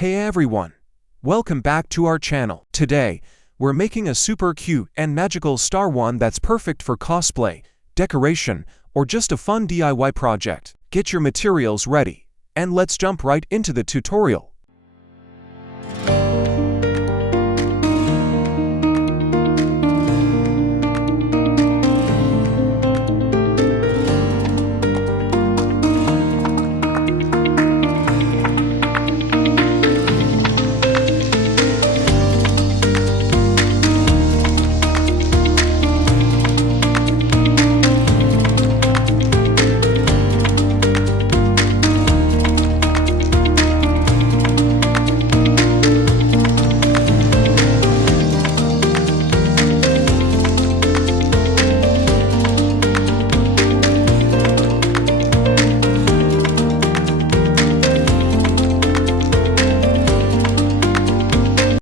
Hey everyone! Welcome back to our channel. Today, we're making a super cute and magical star one that's perfect for cosplay, decoration, or just a fun DIY project. Get your materials ready, and let's jump right into the tutorial.